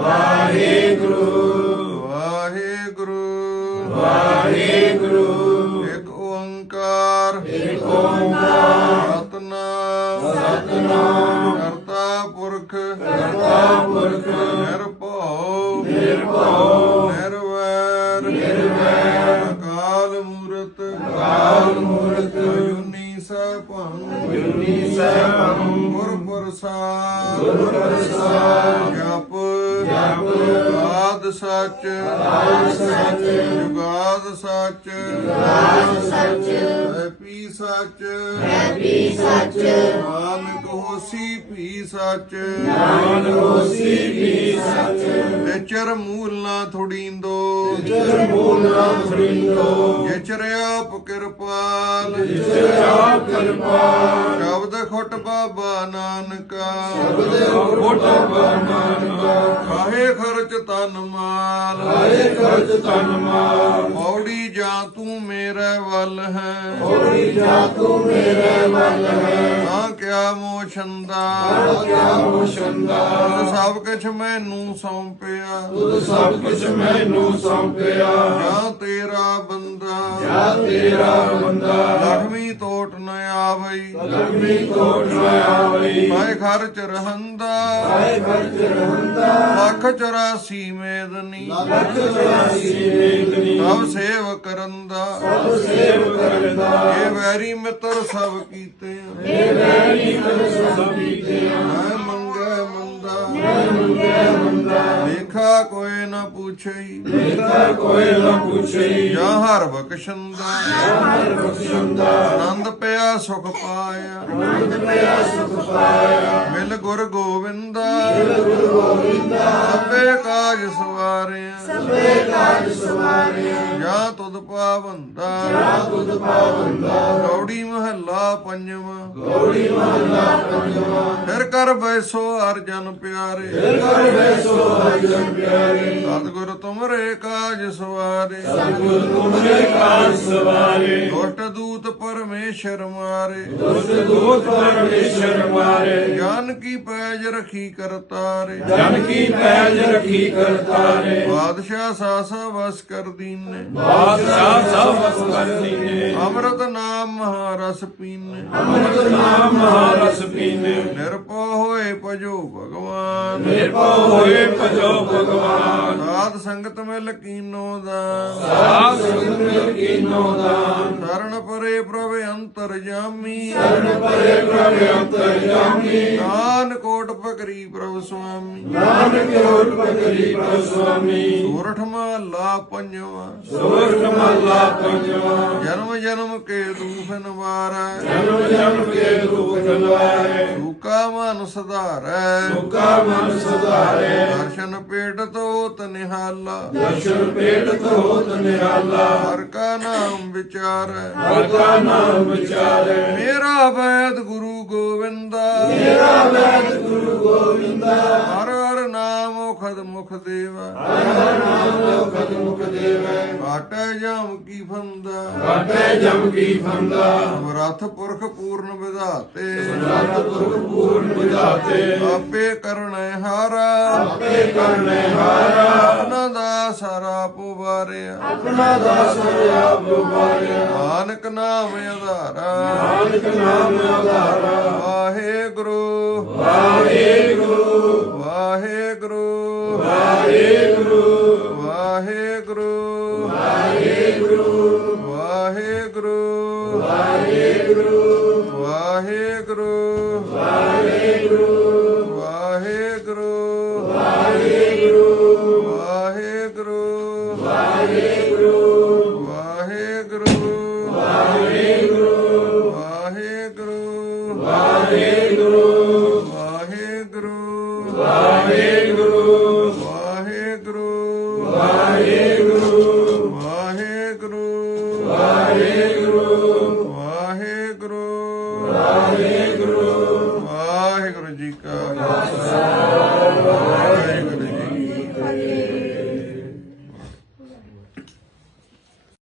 ਵਾਹਿਗੁਰੂ। ਵਾਹਿਗੁਰੂ। ਵਾਹਿਗੁਰੂ ਇੱਕ ਓੰਕਾਰ। ਇੱਕ ਓੰਕਾਰ। ਸਤਨਾਮ। ਸਤਨਾਮ। ਕਰਤਾ ਪੁਰਖ। ਕਰਤਾ ਪੁਰਖ। ਨਿਰਭਉ। ਨਿਰਭਉ। ਨਿਰਵੈਰ। ਨਿਰਵੈਰ। ਅਕਾਲ ਮੂਰਤ। ਅਕਾਲ ਮੂਰਤ। ਅਜੂਨੀ ਸੈਭੰ ਜੁਨੀ ਸੈਭੰ ਗੁਰ ਪ੍ਰਸਾਦ। ਗੁਰ ਪ੍ਰਸਾਦ। ਸੱਚ। ਆਦਿ ਸੱਚ ਜੁਗਾਦ ਸੱਚ। ਜੁਗਾਦ ਸੱਚ ਐਪੀ ਸੱਚ। ਐਪੀ ਸੱਚ ਨਾਨਕ ਹੋਸੀ ਭੀ ਸੱਚ। ਨਾਨਕ ਹੋਸੀ ਵੀ ਸੱਚ ਵਿਚਰ ਮੂਲ ਨਾ ਥੋੜੀਂਦੋ ਜਿਰ ਮੂਲ ਨਾਮ ਫਰਿੰਦੋ ਵਿਚਰ ਆਪ ਕਿਰਪਾਲ। ਜਿਰ ਆਪ ਕਿਰਪਾ ਖੁੱਟ ਬਾਬਾ ਨਾਨਕਾ। ਸ਼ਬਦ ਕੋਟ ਬਰਮਾਨਕਾ ਖਾਹੇ ਖਰਚ ਤਨ ਮਾਲ। ਆਏ ਖਰਚ ਤਨ ਮਾਲ ਮੌੜੀ ਜਾਂ ਤੂੰ ਮੇਰੇ ਵੱਲ ਹੈ। ਹੋਰੀ ਜਾ ਤੂੰ ਮੇਰੇ ਮਨ ਹੈ ਤਾਂ ਕਿਆ ਮੋਸ਼ੰਦਾ। ਕਿਆ ਮੁਸ਼ੰਦਾ ਸਭ ਕੁਛ ਮੈਨੂੰ ਸੌਂਪਿਆ। ਤੁਧ ਸਭ ਕੁਛ ਮੈਨੂੰ ਸੌਂਪਿਆ। ਜਾਂ ਤੇਰਾ ਬੰਦਾ। ਜਾ ਤੇਰਾ ਬੰਦਾ। ਆਵਈ ਲਗਮੀ ਕੋਟ ਨ ਆਵਈ ਮੈਂ ਖਰਚ ਰਹੰਦਾ। ਆਏ ਖਰਚ ਰਹੰਦਾ। ਲੱਖ 84 ਮੇਦਨੀ। ਲਖ ਚੁਰਾਸੀ ਮੇਦਨੀ। ਸਭ ਸੇਵ ਕਰੰਦਾ। ਸਭ ਸੇਵ ਕਰਦਾ। ਇਹ ਵੈਰੀ ਮਿੱਤਰ ਸਭ ਕੀਤੇ। ਇਹ ਵੈਰੀ ਕਰ ਸਭ ਕੀਤੇ। ਮੈਂ ਮੰਗੈ ਮੰਦਾ। ਮੰਗੈ ਮੰਦਾ। ਦੇਖਾ ਕੋਈ ਨਾ ਪੁੱਛਈ। ਦੇਖਾ ਕੋਈ ਨਾ ਪੁੱਛਈ। ਜਾਂ ਹਰ ਬਖਸ਼ੰਦਾ। ਹਰ ਬਖਸ਼ੰਦਾ। ਆਨੰਦ ਪਿਆ ਸੁਖ ਪਾਇਆ। ਆਨੰਦ ਪਿਆ ਸੁਖ ਪਾਇਆ। ਮਿਲ ਗੁਰ ਗੋਬਿੰਦਾ ਗੁਰੂ ਗੋਬਿੰਦਾ ਸਭੇ ਕਾਜ ਸਵਾਰਿਆ। ਸਭੇ ਕਾਜ ਸਵਾਰਿਆ। ਜਾਂ ਪਾਵੰਦਾ ਜਾ ਤੁਧ ਪਾਵੰਦਾ ਗੌੜੀ ਮਹੱਲਾ ਪੰਜਵਾਂ। ਗੌੜੀ ਮਹਲਾ ਪੰਜਵਾ। ਫਿਰ ਕਰ ਬੈਸੋ ਅਰਜਨ ਪਿਆਰੇ। ਫਿਰ ਕਰ ਵੈਸੋ ਅਰਜਨ ਪਿਆਰੇ। ਸਤਿਗੁਰ ਤੁਮਰੇ ਕਾਜ ਸਵਾਰੇ। ਸਤਿਗੁਰ ਤੁਮਰੇ ਕਾਜ ਸਵਾਰੇ। ਦੁਸ਼ਟ ਪਰਮੇਸ਼ਰ ਮਾਰੇ। ਦੁਸ਼ਟ ਦੂਤ ਪਰਮੇਸ਼ਰ ਮਾਰੇ। ਗਿਆਨ ਕੀ ਪੈਜ ਰਖੀ ਕਰਤਾਰੇ ਜਨ ਕੀ ਪੈਜ ਰਖੀ ਕਰਤਾਰੇ ਬਾਦਸ਼ਾਹ ਸਾਸਾ ਵਸ ਕਰ ਦੀਨੇ। ਬਾਦਸ਼ਾਹ ਸਭ ਵਸ ਕਰਨੀ ਨੇ ਅੰਮ੍ਰਿਤ ਨਾਮ ਮਹਾਰਸ ਪੀਨੇ। ਅੰਮ੍ਰਿਤ ਨਾਮ ਮਹਾਰਸ ਪੀਨੇ। ਨਿਰਭਉ ਹੋਏ ਭਜੋ ਭਗਵਾਨ। ਨਿਰਭਉ ਹੋਏ ਭਜੋ ਭਗਵਾਨ। ਸਾਧ ਸੰਗਤ ਮਿਲ ਕੀਨੋ ਦਾ ਸਾਧ ਸੰਗਤ ਮਿਲ ਕੀਨੋ ਦਾਨ। ਸ਼ਰਨ ਪਰੇ ਪ੍ਰਭ ਅੰਤਰ ਜਾਮੀ। ਸਰਨ ਪਰੇ ਪ੍ਰਭ ਅੰਤਰਜਾਮੀ ਨਾਨ ਕੋਟ ਪਕਰੀ ਪ੍ਰਭ ਸੁਆਮੀ। ਨਾਨਕ ਹੋਟ ਪਕਰੀ ਪ੍ਰਭ ਸੁਆਮੀ। ਸੋਰਠ ਮਹੱਲਾ ਪੰਜਵਾਂ। ਸੋਰਠ ਮਹਲਾ ਪੰਜਵਾ। ਜਨਮ ਜਨਮ ਕੇ ਦੂਫਨ ਵਾਰੈ ਜਨਮ ਜਨਮ ਕੇ ਦੁਖ ਗਨਵਾਰੇ ਸੂਕਾ ਮਨ ਸੁਧਾਰੈ। ਸੁਕਾ ਮਨ ਸੁਧਾਰੇ। ਦਰਸ਼ਨ ਪੇਟ ਤੋਤ ਨਿਹਾਲਾ। ਦਰਸ਼ਨ ਪੇਟ ਤੋਤ ਨਿਹਾਲਾ। ਹਰ ਨਾਮ ਵਿਚਾਰੈ। ਹਰ ਕਾ ਨਾਮ ਵਿਚਾਰੇ। ਮੇਰਾ ਵੈਦ ਗੁਰੂ ਗੋਵਿੰਦਾ। ਮੇਰਾ ਵੈਦ ਗੁਰੂ ਗੋਬਿੰਦਾ ਹਰ ਹਰ ਨਾਮ ਮੁਖਦ ਮੁਖ ਦੇਵਾ। ਹਰ ਨਾਮ ਲੋਕਤ ਮੁਖ ਦੇਵੈ। ਕਾਟੈ ਜਾਮ ਕੀ ਫੰਦਾ। ਕਾਟੇ ਜਮ ਕੀ ਫੰਦਾ। ਰਥ ਪੁਰਖ ਪੂਰਨ ਵਿਧਾਤੇ। ਰਤ ਪੁਰਖ ਪੂਰਨ ਵਿਧਾਤੇ। ਆਪੇ ਕਰਣੈ ਹਾਰਾ। ਆਪੇ ਕਰਨੇ ਹਾਰਾ। ਸਾਰਾ ਪੁਵਾਰਿਆ ਆਪਣਾ ਦਾਸ ਆਪ ਵਾਰਿਆ ਨਾਨਕ ਨਾਮ ਆਧਾਰਾ ਨਾਨਕ ਨਾਮ ਆਧਾਰਾ ਵਾਹਿਗੁਰੂ ਵਾਹਿਗੁਰੂ ਵਾਹਿਗੁਰੂ ਵਾਹਿਗੁਰੂ ਵਾਹਿਗੁਰੂ ਵਾਹਿਗੁਰੂ ਵਾਹਿਗੁਰੂ ਵਾਹਿਗੁਰੂ ਵਾਹਿਗੁਰੂ ਵਾਹਿਗੁਰੂ ਵਾਹਿਗੁਰੂ Bye.